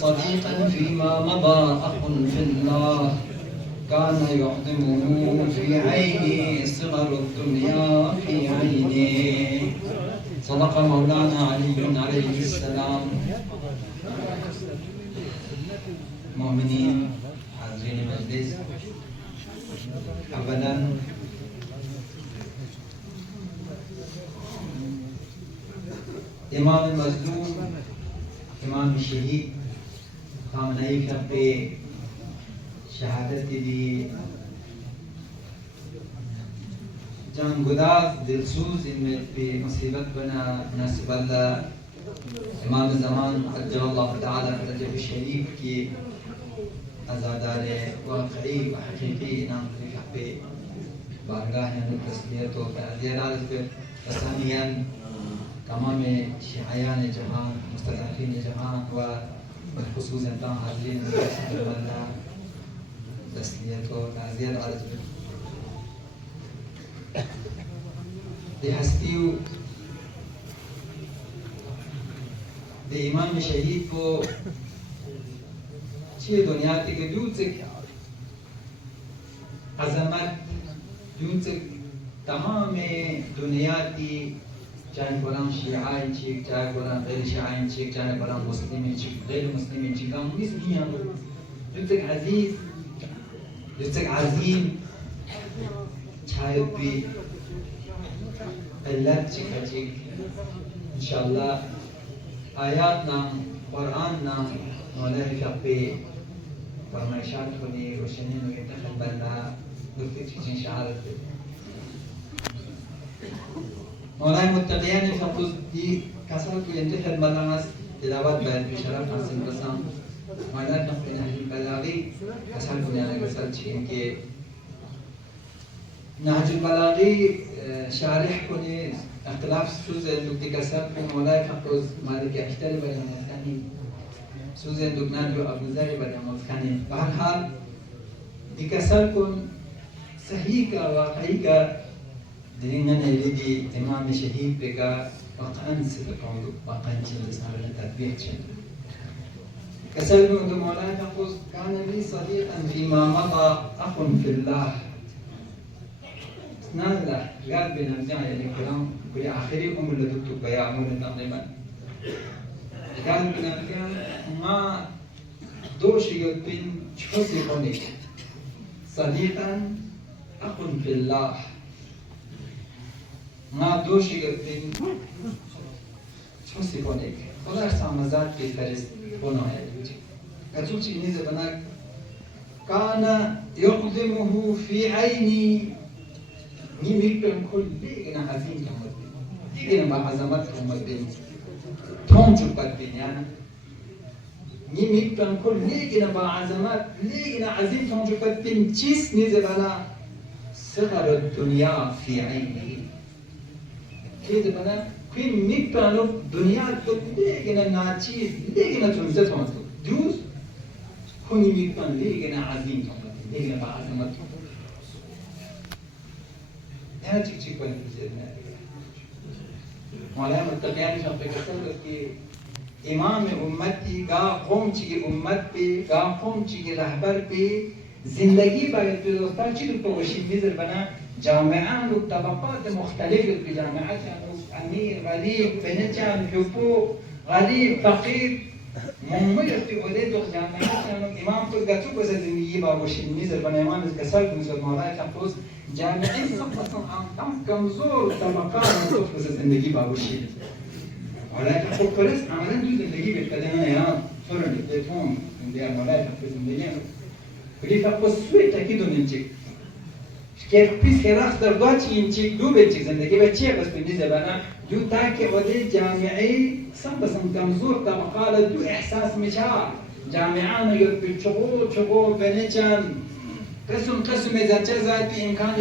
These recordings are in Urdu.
صديقا فيما مضى أخ في الله كان يعظمه في عيني صغر الدنيا في عيني. صدق مولانا علي عليه السلام. مؤمنين حاضرين المجلس، أولا إمام المظلوم إمام الشهيد خامنه‌ای به شهادت دی جانگداز دلسوز به مصیبت بنا نصب الله امام زمان عجل الله تعالی فرجه الشریف کی ازادار واقعی و حقیقی نام به بارگاه تسلیت و تعزیت عرض به ثانیاً تمام شیعیان جهان مستضعفین جهان و بالخصوص انتان حاضرین الله تسلیت و تعزیت عرض به هستی و به امام شهید و چه دنیا که دوست عظمت دوست تمام دنیاتی چاہے قرآن شیعائی چیک چاہے قرآن غیر شیعائی چیک چاہے قرآن مسلمی چیک غیر مسلمی چیک ہم اس دنیا دوست عزیز دوست عظیم چاہے بھی اللہ چیکا چیک انشاءاللہ آیات نام قرآن نام مولانا شاپے فرمائشات کنی روشنی نو انتخاب بندہ دوست چیزیں شعارت دے مولانا متقیان فقط دی کسان که انتخاب بندہ تلاوت باید بشرف حسن بسام مولانا نقل نهج البلاغی کسان کنیانا کسان چیم که نهج البلاغی شارح کنی اختلاف سوز دکتی کسان کن مولانا فقط مالک احتر برای مدکنی سوز دکنان جو ابوذری برای مدکنی به هر حال دی کسان کن صحیح کا واقعی کا دلنا الذي إمام شهيد بقى وقعا ستقعد وقعا تنتصار للتطبيق كسر من مولانا تقول كان لي صديقا فيما مضى أخ في الله اثنان له قال بنرجع إلى الكلام كل آخري اللي دكتور بيعمل تقريبا قال بنرجع ما دوش يبين شخصي كوني صديقا أخ في الله ما دوشی گفتیم چوسی کنید خدا ارسام مزاد که فرست بناید کچو چی نیز بنا کان یقدمه فی عینی نیمیکم کل دیگنا عظیم کمت بین دیگنا با عظمت کمت بین تون چوبت بین یعنی نیمیکم کل دیگنا با عظمت دیگنا عظیم تون چوبت بین چیز نیز بنا صغر الدنیا فی عینی كده بنا كل ميبانو دنيا ليجنا ناتشيز ليجنا تنزت هم دوس كوني ميبان ليجنا عظيم هم ليجنا بعظمت هذا تيجي كل بزنا مولانا متقيان شاب كسر كي إمام أمتي كا قوم تيجي أمت بي كا قوم تيجي رهبر بي زندگی باید به دوستان چی رو پوشید میذار بنا جامعان و طبقات مختلف به جامعات امیر غریب بنجان جفو غریب فقیر مملک ولی دو جامعات امام تو گاتو بس زندگی باوشید میذار بنا امام از کسال میذار مولای تفوز جامعین صفصن هم کمزور طبقات تو بس زندگی باوشید مولای تفوز پرس عملا دو زندگی بکدن یا فرن بتون در مولای تفوز زندگی ولی فقط سوی تاکید نمی‌چک. که پیش خلاص در دوچی اینچک دو بچک زندگی بچه بس بنیزه بنا دو تاکه ولی جامعی سم کمزور طبقات دو احساس میشار جامعان یاد بچگو بنیچن قسم زنچه زاد بی امکان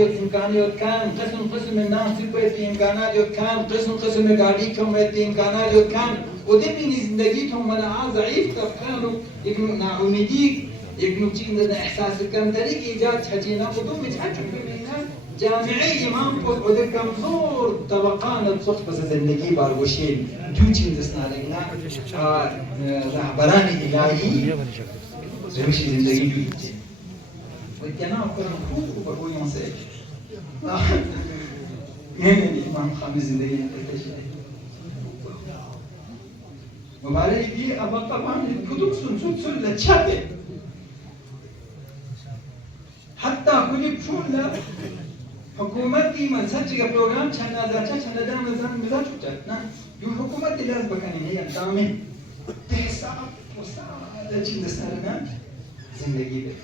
یاد کن قسم نام سپای بی امکانات یاد کن قسم گاڑی کم بی امکانات یاد کن و دمی زندگی تو منع ضعیف تفکرو یک ناامیدی یک نوچین در احساس کم طریق ایجاد حجینا و دو متحجم بمینا جامعه امام خود بده کمزور طبقان سخت بس زندگی بارگوشین تو چین دستنالگنا رهبران الهی روش زندگی دویده و جناب کنم خوب و روی منصف یعنی امام خامس زندگی نکرده و برای دی ابا طبعا کدوم سنسود سر لچته حتی کلی پشون لا حکومتی منسجی که پروگرام چند ندارچه چند ندارم مزاج شد نه یو حکومتی لازم بکنی هی انتامین تحساب و ساده چین دستانه زندگی بکن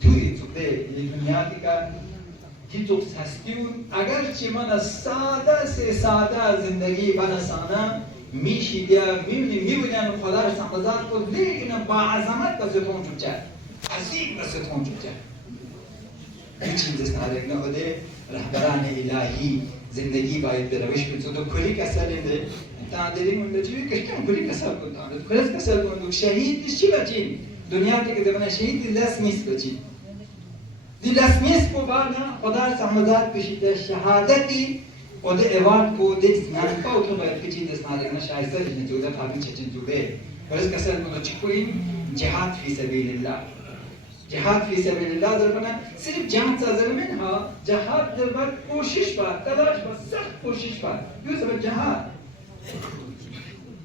توی چوده دنیاتی که هیچوک هستیون اگر چی من ساده سے ساده زندگی بنسانه میشی دیا میبینن خدا را سمزاد کو لیکن با عظمت بس تون چوچه عظیم بس تون چوچه این چیز استعاره نهاده رهبران الهی زندگی باید به روش بزود و کلی کسل اینده انتا دیدیم اون بچه‌ای کشکم کلی کسل کندند کلیس کسل کندند شهیدش چی بچین دنیا که دبنا شهید لاس نیست بچین دی لاس نیست کو بانا خدا را سمزاد بشیده شهادتی و ده اوارد کو ده نان کو تو باید کچین استعاره نشایسته جنجوده فامی چنجوده کلیس کسل کندند چی کویم جهاد فی سبیل الله جهاد فی سبیل الله در بنا صرف جهاد سازر منها جهاد در بر کوشش باد تلاش باد سخت کوشش باد یو سبب جهاد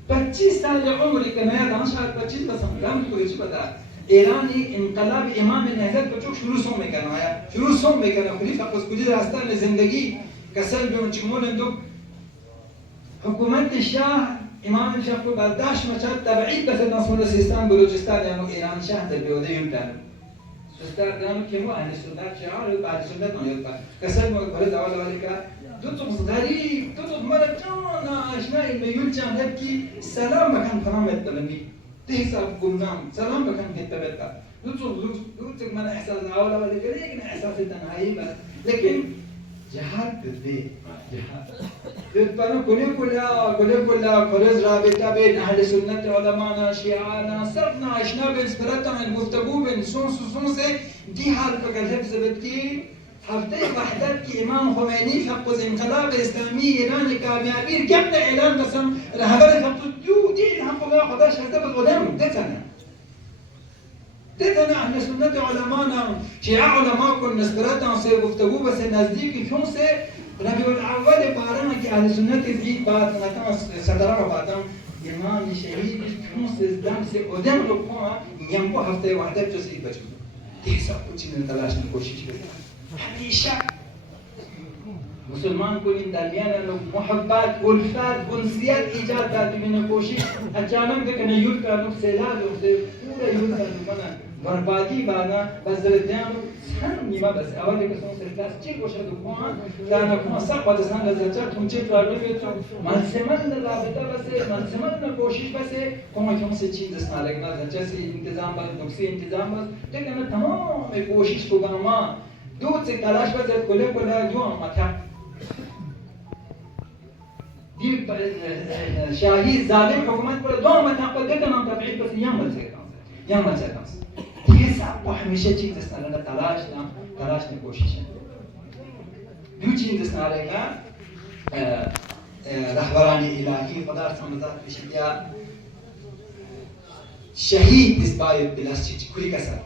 25 سال عمری که نیا دانشگاه 25 بسام رام کوی چی بتا ایرانی انقلاب امام نهضت بچوک شروع سوم میکنه آیا شروع سوم میکنه خلیفه پس کلی راستان زندگی کسل بیون چمون دو حکومت شاه امام شاه کو برداشت مچاد تبعید بس نصر سیستان بلوچستان یعنی ایران شاه در بیوده یوندن سستار دانو که مو اهل سنت شعار و بعد سنت نمیاد بعد کسر مو برای دعوت ولی که دو تا غریب دو تا مرد جان آشنای میول جان هبکی سلام بکن کنم متلمی ده حساب گمنام سلام بکن که تبتا دو تا من احساس دعوت ولی که لیکن احساس تنهایی بس لیکن جهاد بده جهاد بنا كلها كرز رابطة بين أهل السنة علماءنا شيعانا صرفنا عشنا بين سبرتنا المفتقو بين سونسة دي حال فقط حفظ بدكي هفته وحدت کی امام خمینی فقط انقلاب اسلامی ایران کامیابی قبل اعلان قسم رهبر فقط یو دین هم خدا شهده بالغلام دتنا اهل سنت علماءنا شیعه علماء کن نسبرتنا سر گفتگو بس نزدیکی چون سے ربیع الاول بارنا که اهل سنت زید بعد نتام صدره رو بعدم امام شهید چون سے دم سے قدم رو پا یمبو هفته وحدت جو سید بچو تیسا کچی من تلاش کوشش بکنم همیشه مسلمان کنیم در میان محبت الفت انسیت ایجاد دادی من کوشش اچانک بکنه یود کردم سیلاد و پورا یود کردم من بربادی بانا بزردیان سن نیمه بس اولی که سون سرکلاس چی گوشه دو کوان دانا کوان سق بعد سن لزجار تون چی پرابلم بیتون منسمن رابطه بسه منسمن کوشش بسه کما کم سے چیز دست نالگنا زنچه انتظام بس نقصی انتظام بس دیگه تمام کوشش کو گاما دو سے تلاش بس کله دو امتا دی شاهی ظالم حکومت پر دو امتا پر دیگه نام تبعید بس یام سکانس دیگه سب همیشه چیز دست نالگنا تلاش کوشش دو چیز دست نالگنا رهبران الهی خدا سمزاد بشیا شهید نسباید بلاس چیز کلی کسر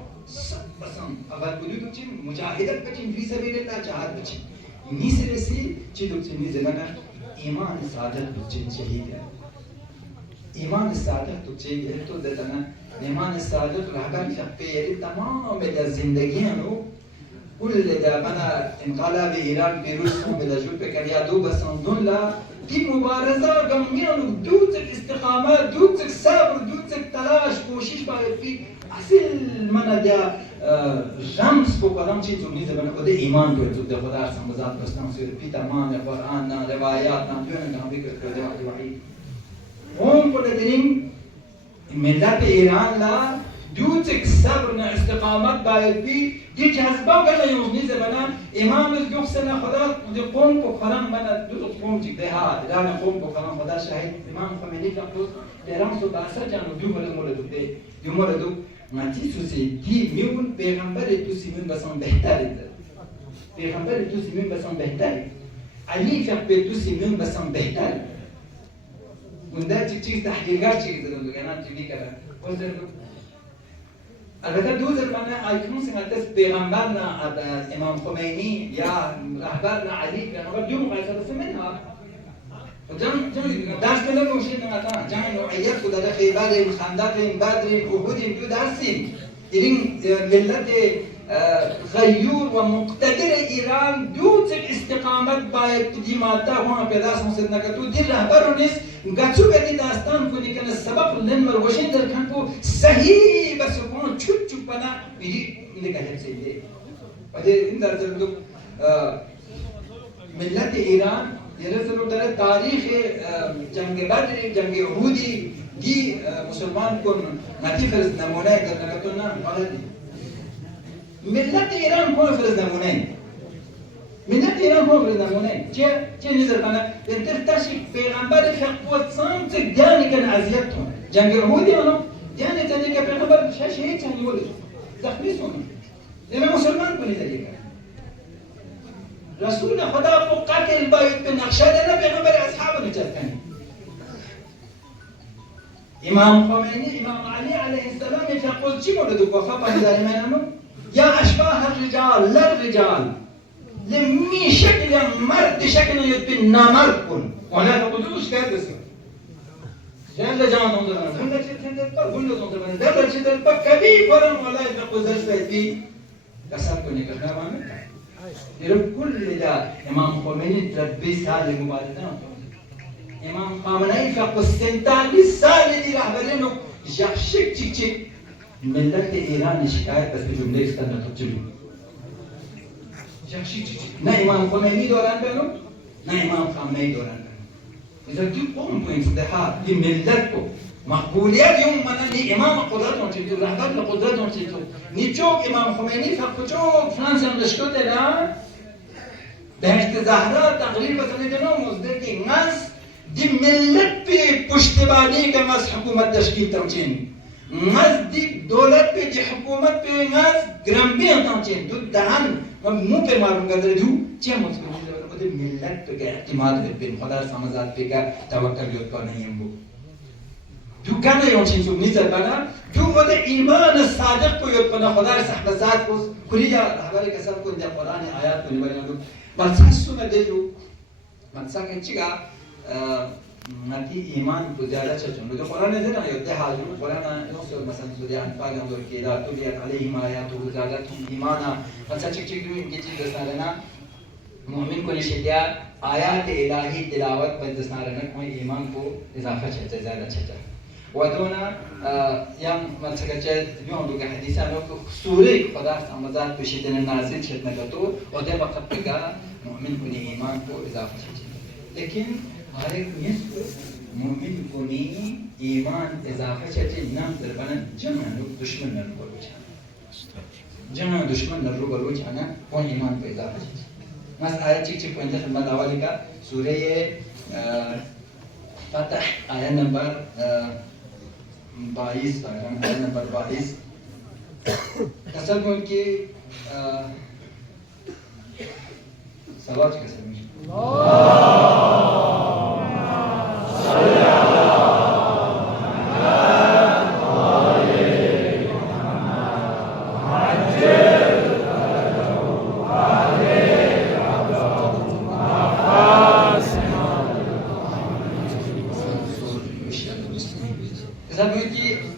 بسم اول بودو چی مجاهدت بچین فی سبیل الله جهاد بچین نیس رسی چی دو چی نیز لنا ایمان صادق بچین شهید ایمان صادق تو چی تو دتنا ایمان صادق رهبر شفیری تمام به زندگی انو كل ده أنا انقلاب إيران بروس بلجوء بكريا دو بسندون لا في مبارزة جميعهم دوتك استقامات دوتك صبر دوتك تلاش کوشش باید في أصل من ده رمز کو قدم چیز زمینی زبان خود ایمان کو تو ده خدا سمزاد بستم سیر في تمام قرآن نا روایات نا جون نا بکر کرده وحی هم كل دين ملت إيران لا دوتك صبر نا استقامت باید في دي جذبه وكذا يوزني زمانا إمام الجوخ سنة خدا ودي قوم بخرام منا دوت قوم تك ده ها دانا قوم بخرام خدا شاهد إمام خميني كابوس ترام سو باسا جانو دو مره مولدو ده دو مولدو ما تيسو سي دي ميون پیغمبر تو سيمون بسان بهتر ده پیغمبر تو سیمون بسان بهتر علی فقط به تو سیمون بسان بهتر منده چیز تحقیقات چیز دارم دوگه نام چیزی کرد البته دوزر من آیکون سمتس پیغمبر نه امام خمینی یا رهبر نه علی پیغمبر دو مقایسه بس منها جان درس کدام موشید نمی‌تونم جان نوعیت خود در خیبر خندق بدر احد دو درسیم این ملت غیور و مقتدر ایران دو تک استقامت باید دی ماده هون پیداست مسد نکتو دی رهبر نیست گچو بدی داستان کنی کنه سبب لنمر وشین در کنتو صحیح بس کن چوب چوب بنا میری نگاه سیده و دی این در زندو ملت ایران یرسلو در تاریخ جنگ بدر جنگ احودی دی مسلمان کن نتیفرز نمونه کرد نکتو نه غلطی ملت ایران کون فرز نمونه ملت ایران کون فرز نمونه چه نظر کنه انتفتاشی پیغمبر خطوت سامت دیانی کن عذیت تون جنگ احودی آنو دیانی تانی که پیغمبر شهید چانی ولی زخمی سونه اما مسلمان کنی داری کن رسول خدا کو قتل باید به نقشه دینا پیغمبر اصحاب نجات کنی امام خمینی امام علی علیه السلام يقول چی مورد کو خبر داری منو یا اشباه الرجال لا الرجال لمي شكل مرد شكل يبين نامرد كن ولا تقولوش كذا جان لجان انظر ولا تندر ولا تنظر من دبر تندر كبير فرم ولا يقول زرت في كسبتني كذا ما يرب كل ده امام خميني تربي سال مبادرة امام خامنه‌ای فقط السنتال سال دي رهبرينه جاشك تشك تشك ملت ایران شکایت بس به جمله است نخواد جلو نه امام خمینی دوران بنو نه امام خامنه‌ای دوران بنو اذا کی قوم کو انفتاح دی ملت کو مقبولیت یوم من نی امام قدرت اون چیزی رهبر قدرت اون چیزی نی چوک امام خمینی فقط چوک فرانسه اندشکو دلا بهشت زهرا تقریبا تنیدنو مزدکی ناس دی ملت به پشتیبانی که ماس حکومت تشکیل تمچین ناس دی دولت به دی حکومت به ناس گرامبی انتانچین دو دهان و مو به مارون گذاره دو چه مطمئنی داره خود ملت به اعتماد بین خدا سامزاد به که توکل یاد کنیم بود دو کنه یون چین سوم نیست بنا دو خود ایمان صادق کو یاد کنه خدا صاحب ذات کو کلیه خبری کسب کو در قرآن آیات کو نباید دو بس سوم دیجو من سعی چیکا نتی ایمان کو زیاده چون دو قرآن نه نه یاد حاضر قرآن نوصل مثلا سوره انفال اندر که دا تولیت علیهم آیاته زادتهم ایمانا مثلا چیک چیک دو این چیز دستانه مؤمن کو نشدیا آیات الهی تلاوت پر دستانه کوئی ایمان کو اضافه چه زیاده چه و دونا یم مثلا چه بیان دو که حدیثا نو سوره خدا سامزاد بشیدن نازل شد نگاتو و ده وقت بگا مؤمن کو ایمان کو اضافه چه لیکن هر یک مؤمن کنی ایمان اضافه چه نام در بنا جمع دشمن نرو بلوچ جمع دشمن نرو بلوچ انا اون ایمان کو اضافه چه مس آیت چیک چیک پنجه خدمت اولی کا سوره فتح آیت نمبر 22 آیت نمبر 22 تصور کی صلوات کسر میشه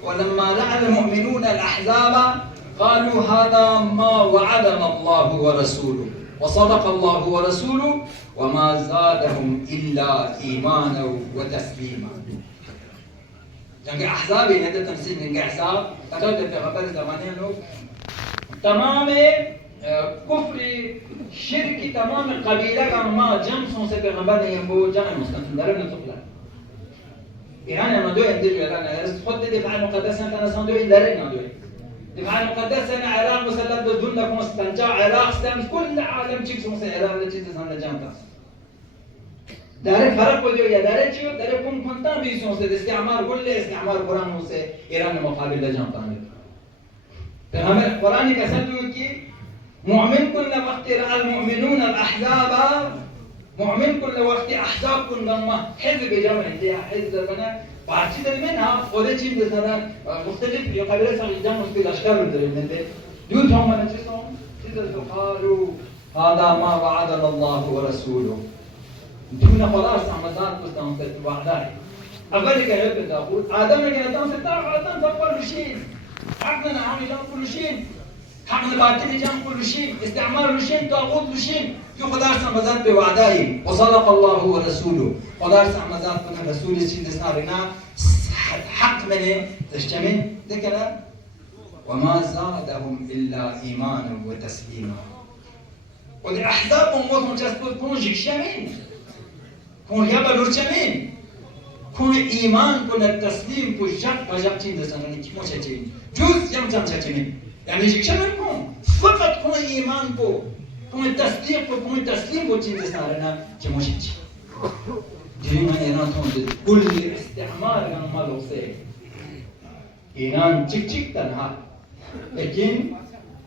ولما رأى المؤمنون الأحزاب قالوا هذا ما وعدنا الله ورسوله وصدق الله ورسوله وما زادهم إلا إيمانا وتسليما. جنگ احزاب نده تمثيل جنگ احزاب تقدر في خبر زمانه لوگ تمام کفر شرک تمام قبیله کا ما جمع سون سے پیغمبر نے وہ جمع مستقیم داره نطقلا ایران ما دو اندل یادن خود دفاع المقدس انا صندوق داره نداره دفاع المقدس انا عراق مسلط بدون لكم استنجا عراق استم كل عالم چیز سون سے عراق چیز سان جانتا داره فرق بوده یا داره چی داره کم کنتا بھی سون سے استعمار کل استعمار قرآن سے ایران مقابل جانتا ہے پیغمبر قرآن کا ساتھ کہ مؤمن كل وقت رأى المؤمنون الأحزاب مؤمن كل وقت أحزاب كن لما حزب جمع انتهى حزب بنا بعد منها خودت چیز مثلا مختلف یا قبیله ساقیدن مختلف اشکال رو داریم نده دوت هم من چیزم چیز قالوا هذا ما وعدنا الله ورسوله دون خلاص عمزات بستان في وعدائي أولي كان يبدأ داخل آدم كان يتام ستار غلطان سب كل شيء حقنا عامل كل شيء حقنا باطل جام كل شيء استعمار شيء طاغوت شيء في خلاص عمزات بوعدائي وصدق الله ورسوله خلاص عمزات من رسول شيء صارنا حق منه تشتمل ذكر وما زادهم إلا إيمانا وتسليما والأحزاب موت جسد كون جكشمين كون يابا لورشمين كون إيمان كون التسليم كون جاب بجاب تين دساني كيمو شتين جوز يم جام شتين يعني جكشمين كون فقط كون إيمان كون التسليم كون التسليم كون تين دساني كيمو شتين جريمة إيران تون كل استعمار كان مالو سيء إيران تك تنها لكن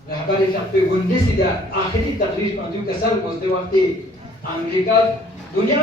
رهبری شخصی گندسی در آخری تقریر کندیو که سال گذشته وقتی امریکا دنیا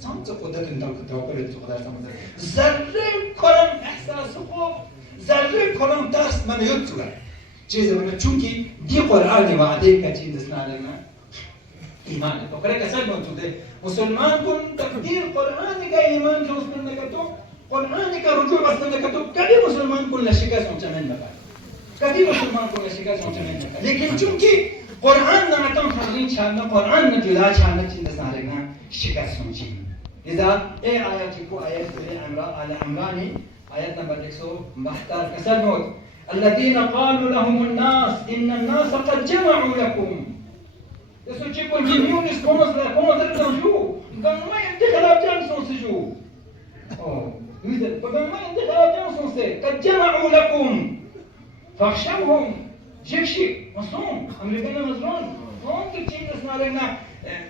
صمت قدرت توكل الخدار سمت ذره کلم احساس خوب ذره کلم دست من یوتوه چیزی من چونکی دی قرآن وعده که چیز نالنا ایمان تو کرے کسر موجوده مسلمان کن تقدیر قرآن کا ایمان جو اس نے کتو قرآن کا رجوع اس نے کتو کبھی مسلمان کن لشکا سوچمن نکا کبھی مسلمان کن لشکا سوچمن نکا لیکن چونکی قرآن نہ تم خرین چھاننا قرآن نہ جدا چھاننا چیز نالنا شکا سوچی إذا إيه آيات كو آيات آل عمراني آيات نمبر 172 كسر نوت الذين قالوا لهم الناس إن الناس قد جمعوا لكم يسوع يقول جميعون يسكنوا ترجو قال ما ينتخل أبجان سنسجو قال ما ينتخل أبجان سنسجو قد جمعوا لكم فاخشوهم جيكشي مصوم أمريكانا مزرون هم كتير نسمع لنا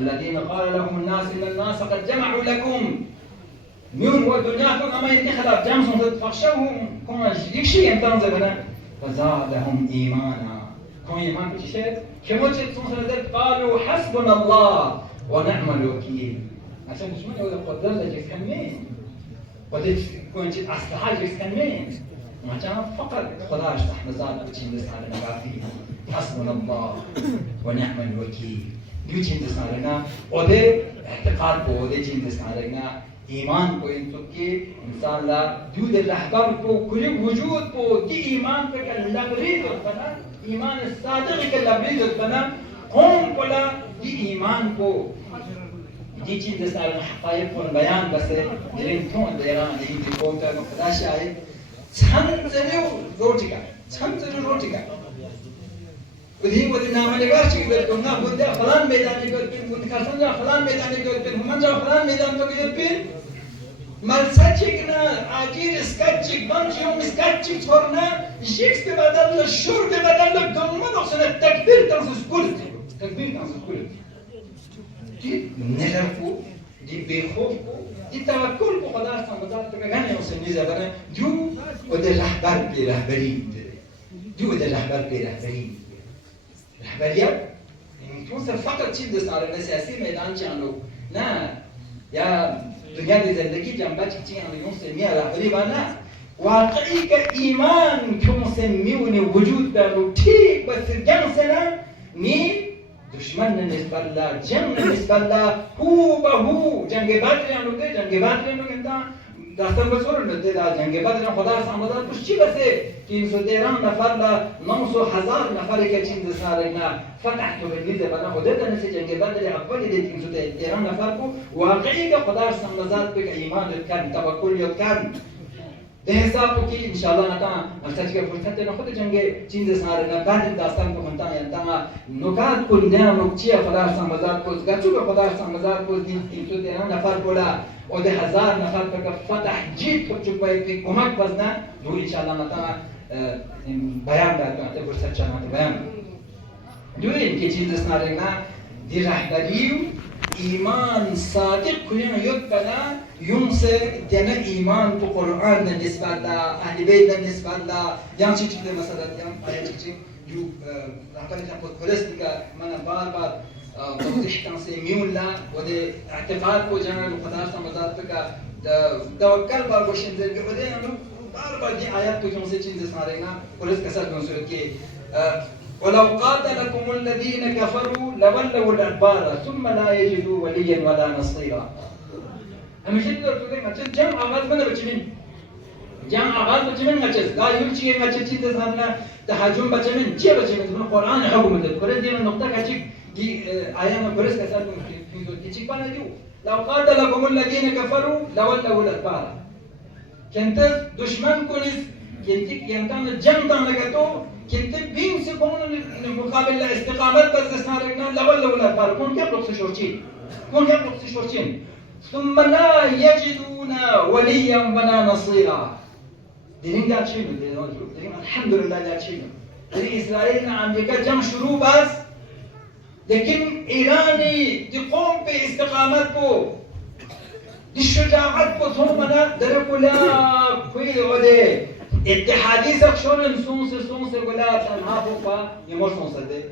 الذين قال لهم الناس إن الناس قد جمعوا لكم من والدنيا كون أما ينتخلف جامسون تفخشوهم كون يكشي يمتنز بنا فزادهم إيمانا كون إيمان بشيء كموت سنة قالوا حسبنا الله ونعم الوكيل عشان مش من يقول قدرت جيس كمين وديت كنت أصلحة جيس كمين ما كان فقط خلاص احنا زاد بتشين بس على نبافي حسبنا الله ونعم الوكيل يوجين بس علينا وده اعتقاد بو وده جين بس علينا إيمان بو إنتو كي إنسان لا جود الرهبر بو كل وجود بو دي إيمان بك اللبريد بنا إيمان الصادق كاللبريد بنا قوم ولا دي إيمان بو دي چیز دستار حقایق کن بیان بسه درین تون دیران این دی قوم تا مقداش آئے چند زنیو روٹی کا ودی نام نگار چی بلکن نا بودیا فلان میدانی گلپین بود کارسان جا فلان میدانی گلپین همان جا فلان میدان تو گلپین ملسا چیکنا آجیر اسکات چیک بانچیوم اسکات چیک چورنا جیکس به بدل شور به بدل گمه نقصنه تکبیر تنسوس کلت دي نجرفو دي بيخوفو دي توكلكو خلاص سمزات تكغاني وسني زبنا ديو وده رهبر برهبرين ديو وده رهبر برهبرين رهبريات يعني توصل فقط شيء دس على السياسي ميدان جانو نا يا دنيا دي زندگی جنبات چی يعني يوصل رهبري وانا واقعي كإيمان كمسميون وجود دارو تيك بس جنسنا ني دشمن نسبت لا جنگ نسبت لا هو به هو جنگ بدر یعنی که جنگ بدر یعنی که دستور بسور نده دا جنگ بدر خدا سامدار کش چی بسه که این 113 نفر لا 900,000 نفری که چین دسارنا فتح تو بنیزه بنا خودت نسی جنگ بدر اول که دیدیم تو ایران نفر کو واقعی که خدا سمزاد به ایمان کن توکل یاد کن به حساب که ان شاء الله نتا مثلا که فرصت نه خود جنگ چیز سنار نه بعد داستان کو منتا یانتا نکات کو نه نکچی خدا سمزاد کو گچو به خدا سمزاد کو دین تو ایران نفر کولا و ده هزار نفر که فتح جیت کو چوب به کمک وزنا دو ان شاء الله نتا بیان داد که فرصت چنان بیان دوین که چیز سنار نه دی رهبری ایمان صادق کنیم یاد بنا یون سے دینا ایمان تو قرآن نے نسبت دا اهل بیت نے نسبت دا یان چیز مثلا یان آیه چیز جو رهبری خود پرستی که من بار توضیح کن سے میون لا و ده اعتقاد کو جانا خدا سمزاد کا توکل بار گوشن دل و ده بار دی آیات کو جون سے چیز سنارے نا پولیس کسر کون صورت کے ولو قاتلكم الذين كفروا لولوا الأدبار ثم لا يجدوا وليا ولا نصيرا. أما شيء تقول لك مثلا جمع آغاز من بچمن جمع آغاز بچمن مثلا لا يلشي مثلا شيء تزهرنا تهاجم بچمن شيء بچمن من القرآن حكم ده كل دي من نقطة كذي دي آيات كورس كسر في دي شيء بنا جو لو قاتلكم الذين كفروا لولوا الأدبار كنت دشمن كونس كنت جنگ تانگتو كنت بين سكون مقابل الاستقامات بس استعرقنا لولوا الأدبار كون يبلغ سشورتين ثم لا يجدون وليا ولا نصيرا. دين قال شنو؟ دين الحمد لله قال شنو؟ دين إسرائيل أمريكا جمع شروع بس لكن إيراني تقوم باستقامات بو دي شجاعات بو ثم لا دركوا لا كوي وده اتحادی سخشون سونس ولا تنها فوقا يمر سونس ده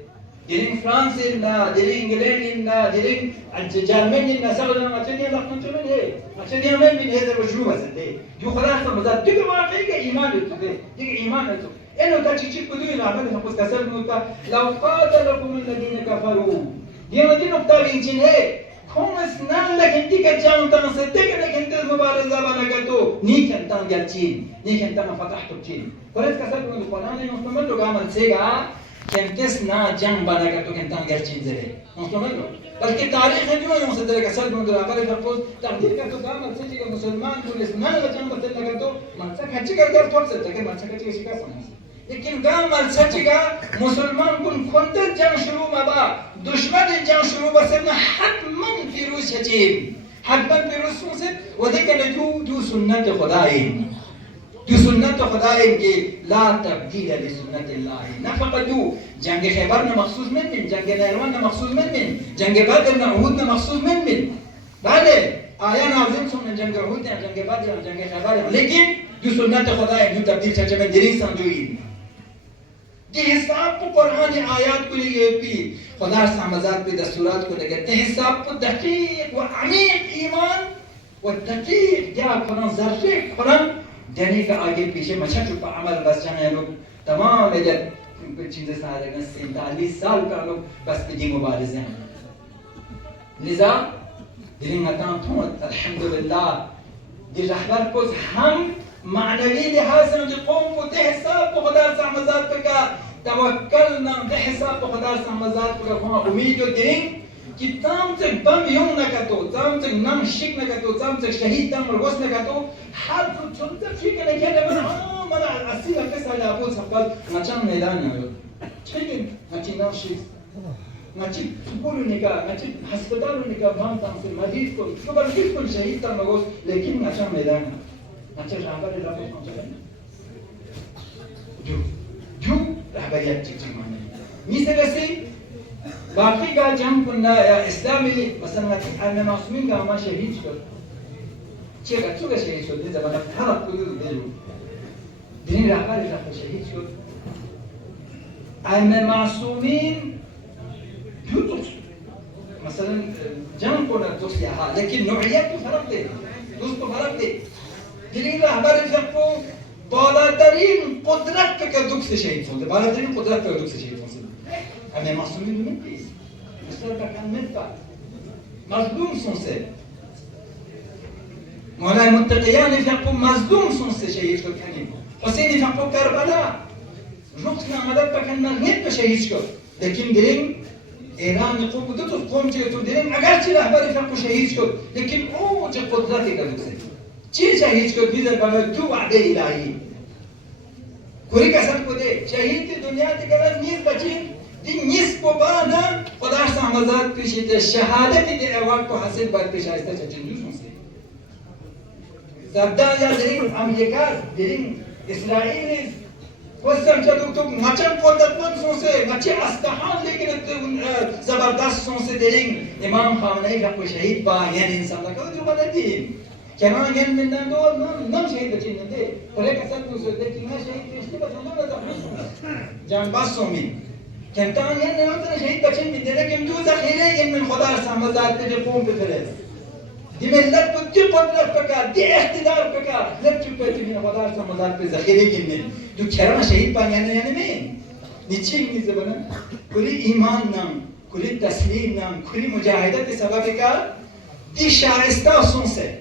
دين فرانس نا دين انجلند نا دين الجرمن نا سغنا ما تشني لا تنتمن هي ما تشني من هذا الرجوع بس ده يو خلاص مزاد دي واقعي ايمان ده دي ايمان ده انه تشيك بدو يلعب ده بس كسر نقطه لو قاتلكم الذين كفروا دي نقطه بينجن هي كم سنان لكن ديك جان تنصدق لكن انت المبارزه بنقطو نيك انت جالتين نيك انت ما فتحت بتين ولذلك كسر من القران مستمر لو عمل سيغا كم تسنا جان بنقطو كنت جالتين زري مستمر بلکہ تاریخ ہے جو یوں سے درے کا سر بندر اگر فرض تقدیر کا تو عمل سيغا مسلمان کو اسمان وجن بدل لگتو منسا کچھ کر تھوڑ سے کہ منسا کچھ کا سمجھ لیکن گامل سچگا مسلمان کن کنت جنگ شروع مبا دشمن جنگ شروع بسرنا حتما فیروز شجیم حتما فیروز سوزد و دیگر دو سنت خداییم دو سنت خداییم که لا تبدیل لسنت الله نه فقط دو جنگ خیبر مخصوص من جنگ نیروان مخصوص من جنگ بدر عهود مخصوص من بله آیا نازل سن جنگ عهود جنگ بدر جنگ خیبر لیکن دو سنت خداییم دو تبدیل شجیم دریسان دوییم دی حساب کو قرآن آیات کو لیے بھی خدا سمزاد پہ دستورات کو لگے دی حساب کو دقیق و عمیق ایمان و دقیق جا قرآن ذرے قرآن دینے کا آگے پیچھے مشق پہ عمل بس جانے لوگ تمام ادھر چیزیں سارے 47 سال کا لوگ بس پہ دی مبارزے ہیں لذا دلیں اتاں تھوں الحمدللہ دی رہبر کو ہم معنوي لحاظ من قوم وتحساب وخدار سمزات بك توكلنا بحساب وخدار سمزات بك هو اميد الدين كتام تبم يوم نكتو تام تنم شيك نكتو تام تشهيد تام رغوس نكتو حرف تنت فيك كده من من اسيله كسر على ابو سقال نچان ميدان چيكن نچينا شيك نچي تقول نيكا نچي هسپتال نيكا بام تام في مدينه کو خبر كيف شهيد تام رغوس لكن نچان ميدان نچه رهبر رفت نچه جو رهبریت چیزی مانه میسرسی باقی کا جنگ کننا اسلامی مثلا علم معصومین کا ما شهید شد چه تو که شهید شد دیگه زمان فرق کدوم دیرو دین رهبر رفت شهید شد علم معصومین دو مثلا جنگ کنه دوستی ها لیکن نوعیت فرق ده دوست فرق ده دین رهبر فرقو بالاترین قدرت به که دوست شهید شده بالاترین قدرت به دوست شهید شده همه معصومین رو نمی‌دید مثلا بکن مدفع مظلوم سنسه مولا منتقیان فرقو مظلوم سنسه شهید شد کنیم حسین فرقو کربلا رخص نامدت بکن من نت به شهید شد لیکن دین ایران قوم دو تا قوم چه تو دیدیم اگر چه رهبر فقط شهید شد لیکن او چه قدرتی که داشت چه شهید شد میذار برای تو وعده الهی کوری کسان بوده شهید دنیا دیگر نیست بچین دی نیست بابانا خدا سامزاد پیشید شهادتی دی اوان کو حاصل باید پیش آیسته چه دوست مسلم زبدان یا درین امریکا درین اسرائیل وستم چه تو مچم قدرتمند سونسه مچه استحال لیکن زبردست سونسه درین امام خامنه‌ای فقط شهید با یعنی انسان لکه جو بلدیم کنان یعنی من دور نم شهید بچین نده کوری کسان کو سوده که نه شهید پیشتی بچون دو جان باسومی کنتان یعنی نمیتونه شهید بچین میده لیکن دو ذخیره این من خدا سامزاد پیش قوم بفرست دی ملت کو دی قدرت بکار دی اقتدار بکار لب چوب پیتی من خدا سامزاد پیش ذخیره گیرن دو کران شهید پان یعنی من نیچین میزه بنا کلی ایمان نام کلی تسلیم نام کلی مجاهدت سبب کار دی شایسته سونسه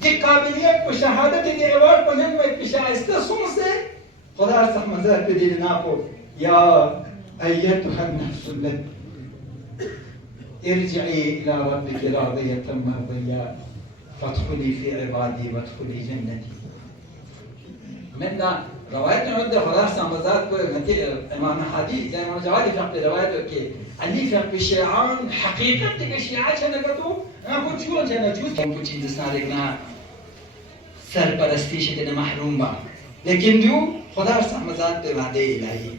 دی قابلیت کو شهادت دی اوار پنن و دی شایسته سونسه خدا سامزاد پیش دی ناپو یا أيتها النفس التي ارجعي إلى ربك راضية مرضية فادخلي في عبادي وادخلي جنتي. من رواية عند خلاص سامزات کو امام حدیث امام جوادی فقط روایت که علی فقط شیعان حقیقت که شیعه چنه کتو اما چون چنه چوز کم کو چیز سارگنا سرپرستی شده محروم با لیکن جو خدا سامزات به وعده الهی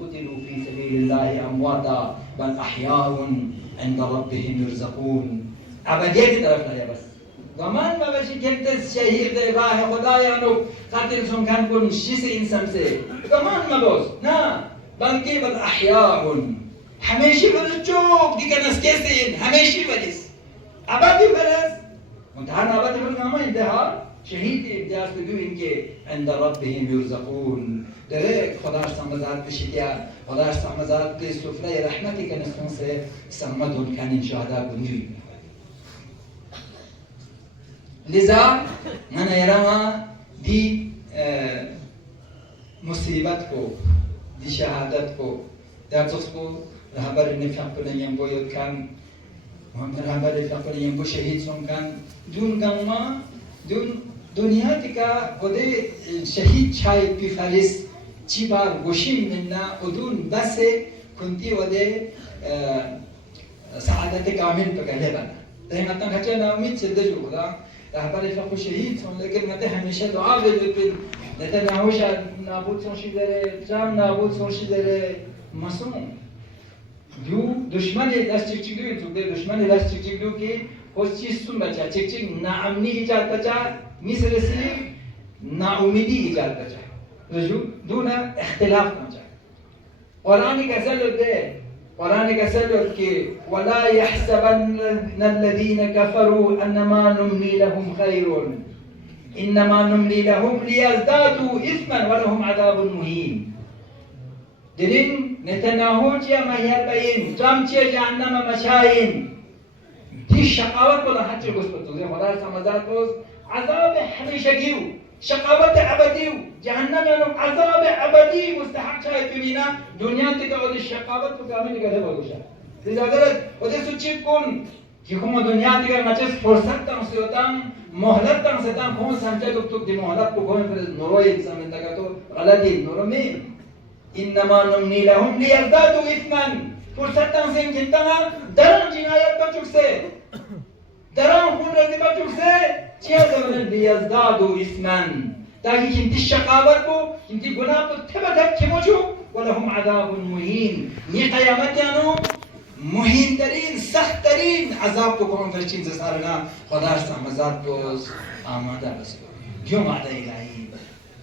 قتلوا في سبيل الله امواتا بل احياء عند ربهم يرزقون ابدیت طرف نیا بس زمان ما بشی کنتس شهید راه خدایانو قاتل سون کن کن شیس انسان سے زمان ما بس نه بلکه بل احیاء همیشه برس چوک دیگه نسکسین همیشه برس ابدی برس منتهى ابدی برس اما انتها شهید امتیاز بدو اینکه عند ربهم یرزقون درک خدا سامزاد بشید خدا سامزاد به سفره رحمتی که نسون سے سمدون کنین شهدا بنیوی لذا أنا يراما دي مصيبتكو دي شهادتكو دا تصبو رهبر النفاق بنا ينبو يدكان رهبر النفاق بنا ينبو شهيد سون كان دون غما دون دنيا تكا ودي شهيد شاي بفارس چي بار غشيم منا ودون بس كنتي ودي سعادت كامل بكالي بنا ده مثلا هچه نامید چده جو خدا رهبر فقط شهید سون لیکن نده همیشه دعا بکن نده نهوش نابود سون شی داره جام نابود سون شی داره مسون جو دشمن دست چیک دو تو ده دشمن دست چیک دو که کوئی چیز سون بچا چیک ناامنی ایجاد بچا میسرسی ناامیدی ایجاد بچا رجو دون اختلاف بچا قرآن کیسا لگتے قرآن کیسا لگتے کہ ولا يحسبن الذين كفروا انما نملي لهم خير انما نملي لهم ليزدادوا اثما ولهم عذاب مهين دلين نتناهو چیا مہیار بین تم چیا جہنم مشاین دی شقاوت بلا حد چه گوشت بطوزه خدا سمزاد بوز عذاب همیشگیو شقاوت ابدیو جهنم یعنی عذاب ابدی مستحق شاید ببینا دنیا تکا او دی شقاوت تو کامی نگده بگوشا دیگه اگر او دی سوچیب کن که خون دنیا تکا مچس فرصت تن سیوتن مهلت تن سیتن خون سمچه تو دی مهلت کو خون فرز نوروی انسان انتگا تو غلطی نورو میم انما نمنی لهم لیزدادو اثما فرصت تن سین جنتنا درم جنایت بچوک سے درم خون رزی بچوک سے چه زمین لیزدادو اثما تاکہ کنتی شقاوت کو کنتی گناہ کو تبا تب کموچو ولهم عذاب مهین یہ قیامت یانو مهین ترین سخت ترین عذاب کو کون فرچین زسارنا خدا سامزاد بوز آماده بسیار کیوں وعدہ الہی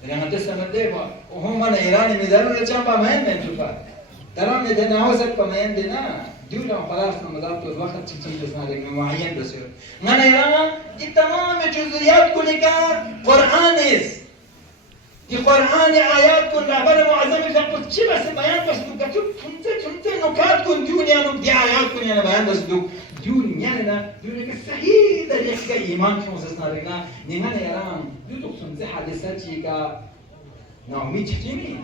لأن تسمى ديبا وهم أنا إيراني مدارون الجنبا ما يندن شوفا ترى مدنا هوسك كما يندنا دولا خلاص نمضات الوقت تجي بسنا لك معين بسير أنا إيرانا دي تمام جزئيات كلها قرآن إس دی قرآن آیات کن رهبر معظم فقط چی بس بیان بس دو گفتو تونته نکات کن دیونیانو دی آیات کن یعنی بیان بس دو دیون یعنی نه دیونه که صحیح در یک ایمان شما سنارینا نیمان یاران دو تو تونته حادثه چی که نامی چیمی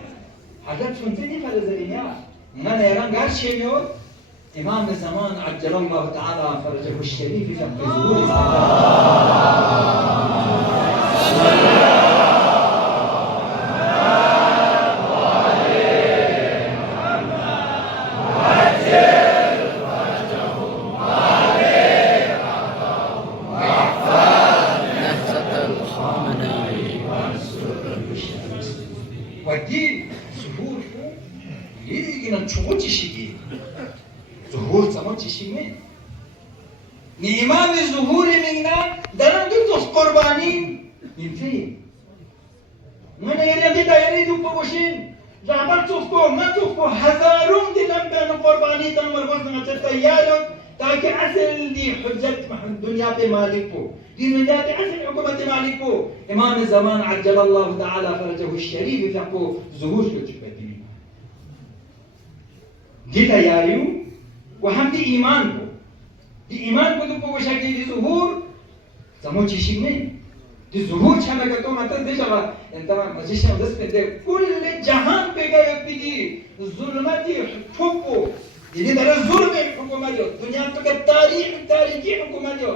حضرت تونته نی فلزرینیا نیمان یاران گرچه میود امام زمان عجل الله تعالی فرجه الشریف فی ظهور ودي ظهور يجينا تشوفوا تشيكي ظهور سما تشيمه نعمة ظهور منا درن دو قرباني ينتهي من يريد دايري دو بوشين جابر توفكو ما توفكو هزارون دلم بين قرباني تمر وزن تتيارو تاكي أصل دي حجة الدنيا بمالكو دي من ذات أصل حكومة مالكو إمام الزمان عجل الله تعالى فرجه الشريف فقو ظهور شو تشبهتني دي تياريو وهم دي إيمانكو دي إيمانكو دو بوشكي دي ظهور سمو تشيمين دي ظهور شما كتو متى دي شما انت ما مجيش نم دست بده كل جهان بيجا يبدي ظلمتي حكمه دي در ظلم حكومه ديو دنيا بك تاريخي حكومه ديو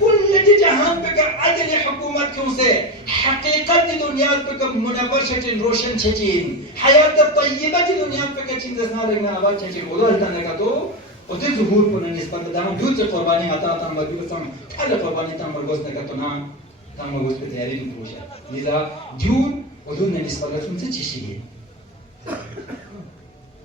كل جهان بك عدل حكومت كونسه حقيقة دنيا بك منورشة روشن چچين حياة الطيبة دنيا بك چين زسنارنا آباد چچين اولو هلتانه تو وده ظهور کنه نسبت به دام جوت قربانی عطا تام و جوت سام کل قربانی تام مرگوز نکتونا تام مرگوز به تیاری نتوشه لذا جوت ودون نسبت به سمت چیشیه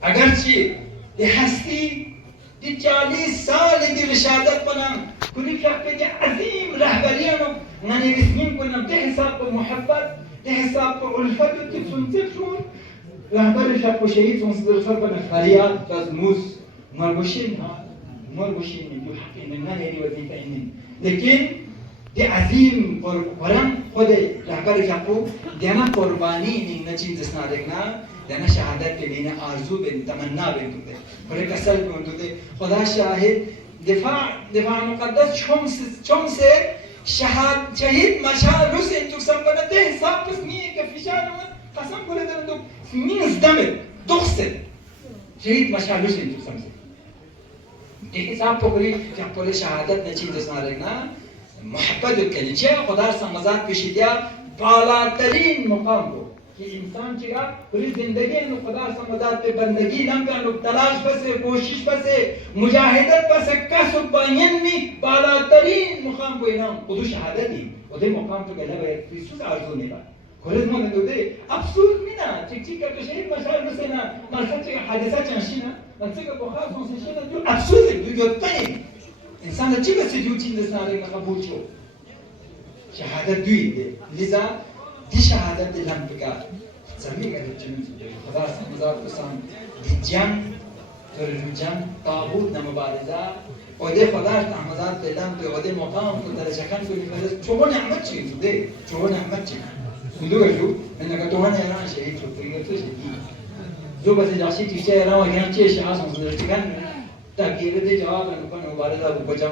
اگرچه دی هستی دی 40 سال دی رشادت کنم کنی فقط دی عظیم رهبریانو نانی رسمین کنم دی حساب به محبت دی حساب به الفت دی سنتف شون رهبر شب و شهید سنصدر فربنا فریاد فازموس مربوشين يقول حق إن النار يعني وظيفة إنن لكن دي عظيم قرآن خود رهبر فقو دي أنا قرباني إن نجيم دسنا دكنا دي أنا شهادت بين آرزو بين تمنا بين توده فرق أصل بين توده خدا شاهد دفاع مقدس چوم سے شهید مشهد روس انتو سنبنا ده حساب بس ميه كفشان قسم كله درندو مين ازدمت دخسد شهید مشهد روس انتو سنبنا حساب پکری که پول شهادت نچین دستنارگنا محبت کنی چه خدا سمزاد پیشیدیا بالاترین مقام بود که انسان چیکار پوری زندگی نو خدا سمزاد به بندگی نم کنو تلاش بسه کوشش بسه مجاهدت بسه کسب باین می بالاترین مقام بود اینام خودو شهادتی و ده مقام تو گله باید فیسوس آرزو نیباد خورد مونه دوده ابسورد مینا چیک که شهید مشهد مثلا مرسل چیک حادثه چنشینا مرسل که بخار سنسیشینا دو ابسورد دو یادتایی انسان چی بسی دیو چین دستناره قبول شو شهادت دویده لذا دی شهادت دلم بکا زمین اگر جنون خدا سمزاد بسان دی جنگ ترجم تابوت نمبارزه و ده خدا سمزاد دلم به و ده مقام کو درجکان کو میفرست چون نعمت چی ده چون نعمت چی خدوشو انك توهنا يران شهيد شو في شهيد زو بس جاسي تيجي يران ويان شيء شخص مسلم كان تاكيد دي جواب انه كان مبارزه ابو بجام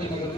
انك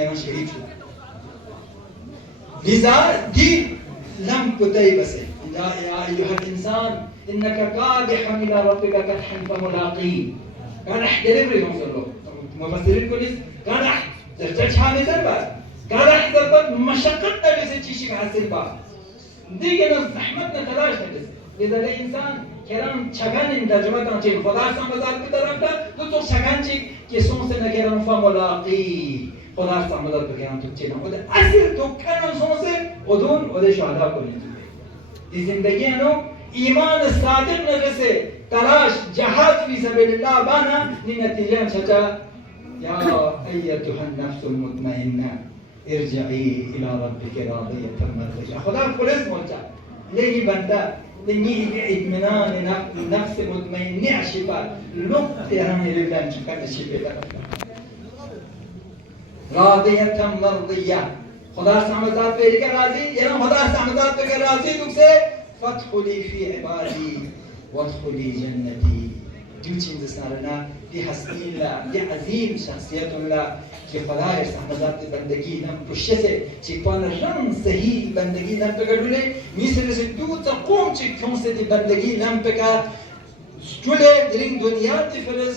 يران شهيد شو لذا دي لم كتي بس يا ايها الانسان انك قادح الى ربك كدحا فملاقيه كان احترم لهم صلوا مفسرين كويس كان درجة حامل بس قال احترت مشقة بس تشيك حاصل بس دیگه زحمت نتلاش نکرد. لذا انسان کرام چگان این ترجمه کنه چه خدا سامزاد بدارم تا تو چگان چی که سومس نکردم فملاقی خدا سامزاد بگیرم تو چه نمود اصل تو کنم سومس ادون اده شهدا کنید. این زندگی انو ایمان صادق نرسه تلاش جهاد فی سبیل الله بانا نی نتیجه هم شجا يا أيتها النفس المطمئنة ارجعي إلى ربك راضية مرضية. خدا پولیس موچا لیکن بندہ لنگی اطمینان نفس مطمئنی عشبا لقت یرانی لبلان چکن عشبه راضیة مرضیة. خدا سامدات پہ لکھا راضی یعنی خدا سامدات پہ راضی تک سے فادخلی فی عبادی وادخلی جنتی. دو چیز سارنا دی ہستی اللہ دی عظیم شخصیت اللہ کہ خدا سامدات بندگی نم پشت سے چکوان رنگ صحیح بندگی نم پہ گڑھولے میسر سے دو تا قوم چکھوں سے دی بندگی نم پہ کا جلے درنگ دنیا دی فرس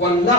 والله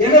yana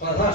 خلاص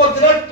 قدرت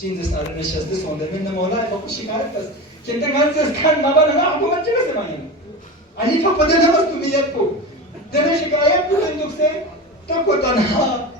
چیز سال نشسته سونده من مولای فقط شکایت است که دنگان از کان مابا نه حکومت چه سمایم علی فقط نماز تو میاد کو دنه شکایت کو اندوکسه تا کو تنها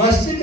مسجد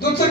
دوتك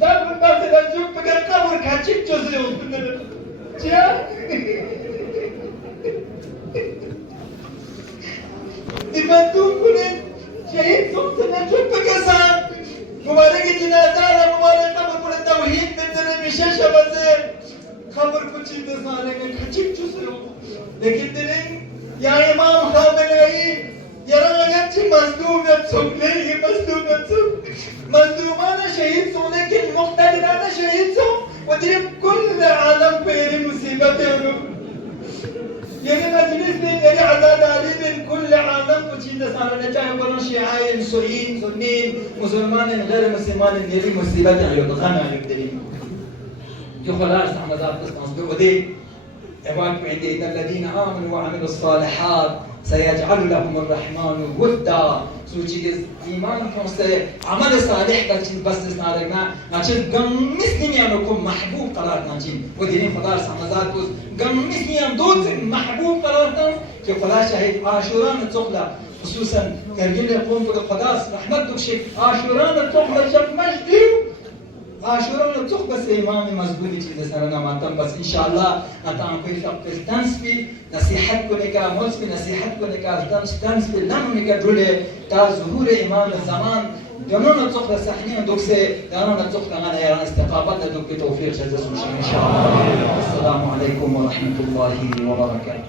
دابا مثلا جوك بقى قبر كاتشيك جوزي وبدل جا دمتون كنت شهيد صوتنا جوك بقى سان مبارك جنازة مبارك قبر كل التوحيد بدل مشاشة بزر خبر كنت دسانة كاتشيك جوزي لكن دلين يا إمام خامنئي يرى لك مظلوم يبسوك ليه مظلوم يبسوك مظلومانا شهيد سو لكن مقتدرانا شهيد سو ودريب كل عالم بيري مصيبته يعني مجلس من يعني عداد علي من كل عالم وشيء صار نجاح بلون شيعين سوريين سنين مسلمان غير مسلمان يلي مصيبته يدخلنا يقدرين جو خلاص عمدات تستنصب ودي اواك عندي الذين آمنوا وعملوا الصالحات سيجعل لهم الرحمن ودا سوچی که ایمان کنسته عمل صالح کردن بس نارگنا نچه گمیسنیم کو محبوب قرار نچین و دین خدا سمازات کو گمیسنیم دوت محبوب قرار دن که خدا شهید عاشوران تقلا خصوصا کرگل قوم کو خدا رحمت دوشی عاشوران تقلا جب مجدی عاشوران تق بس امام مضبوطی چیز سرنا ماتم بس ان شاء الله اتام کوئی فقط تنس بھی نصیحت کو نکا موس بھی نصیحت کو نکا تنس بھی لانو نکا جولے تا ظهور امام الزمان دانون تق صحنی دوک سے دانون تق غنا یران استقامت دوک توفیق جزاس ان شاء الله. السلام علیکم و رحمت الله و برکاته.